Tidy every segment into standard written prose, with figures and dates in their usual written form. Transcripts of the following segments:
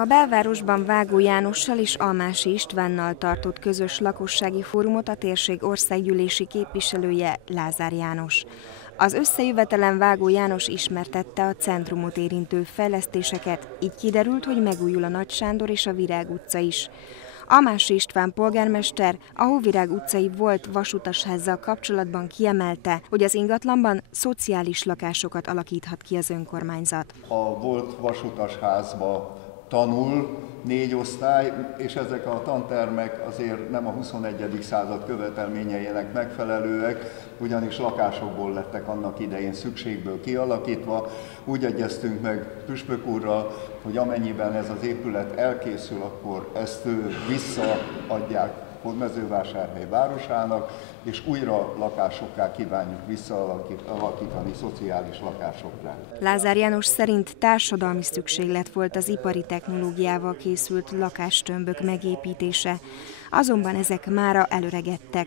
A belvárosban Vágó Jánossal és Almási Istvánnal tartott közös lakossági fórumot a térség országgyűlési képviselője, Lázár János. Az összejövetelen Vágó János ismertette a centrumot érintő fejlesztéseket, így kiderült, hogy megújul a Nagy Sándor és a Virág utca is. Almási István polgármester a Hóvirág utcai volt vasutasházzal kapcsolatban kiemelte, hogy az ingatlanban szociális lakásokat alakíthat ki az önkormányzat. A volt vasutasházba tanul 4 osztály, és ezek a tantermek azért nem a 21. század követelményeinek megfelelőek, ugyanis lakásokból lettek annak idején szükségből kialakítva. Úgy egyeztünk meg Püspök úrral, hogy amennyiben ez az épület elkészül, akkor ezt visszaadják Hódmezővásárhely városának, és újra lakásokká kívánjuk visszaalakítani, szociális lakásokra. Lázár János szerint társadalmi szükséglet volt az ipari technológiával készült lakástömbök megépítése, azonban ezek mára elöregedtek.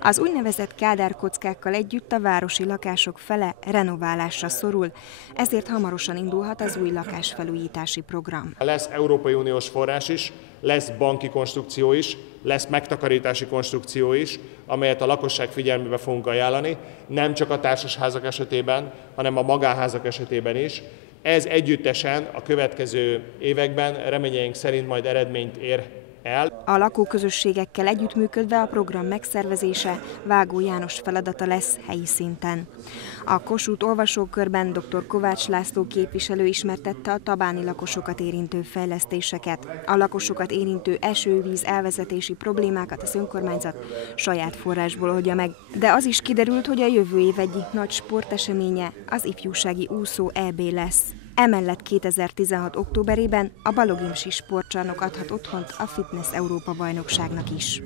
Az úgynevezett kádárkockákkal együtt a városi lakások fele renoválásra szorul, ezért hamarosan indulhat az új lakásfelújítási program. Lesz Európai Uniós forrás is, lesz banki konstrukció is, lesz megtakarítási konstrukció is, amelyet a lakosság figyelmébe fogunk ajánlani, nem csak a társasházak esetében, hanem a magánházak esetében is. Ez együttesen a következő években reményeink szerint majd eredményt ér el. A lakóközösségekkel együttműködve a program megszervezése Vágó János feladata lesz helyi szinten. A Kossuth olvasókörben dr. Kovács László képviselő ismertette a tabáni lakosokat érintő fejlesztéseket. A lakosokat érintő esővíz elvezetési problémákat az önkormányzat saját forrásból oldja meg. De az is kiderült, hogy a jövő év egyik nagy sporteseménye az ifjúsági úszó EB lesz. Emellett 2016. októberében a Balogh Imsi Sportcsarnok adhat otthont a Fitness Európa bajnokságnak is.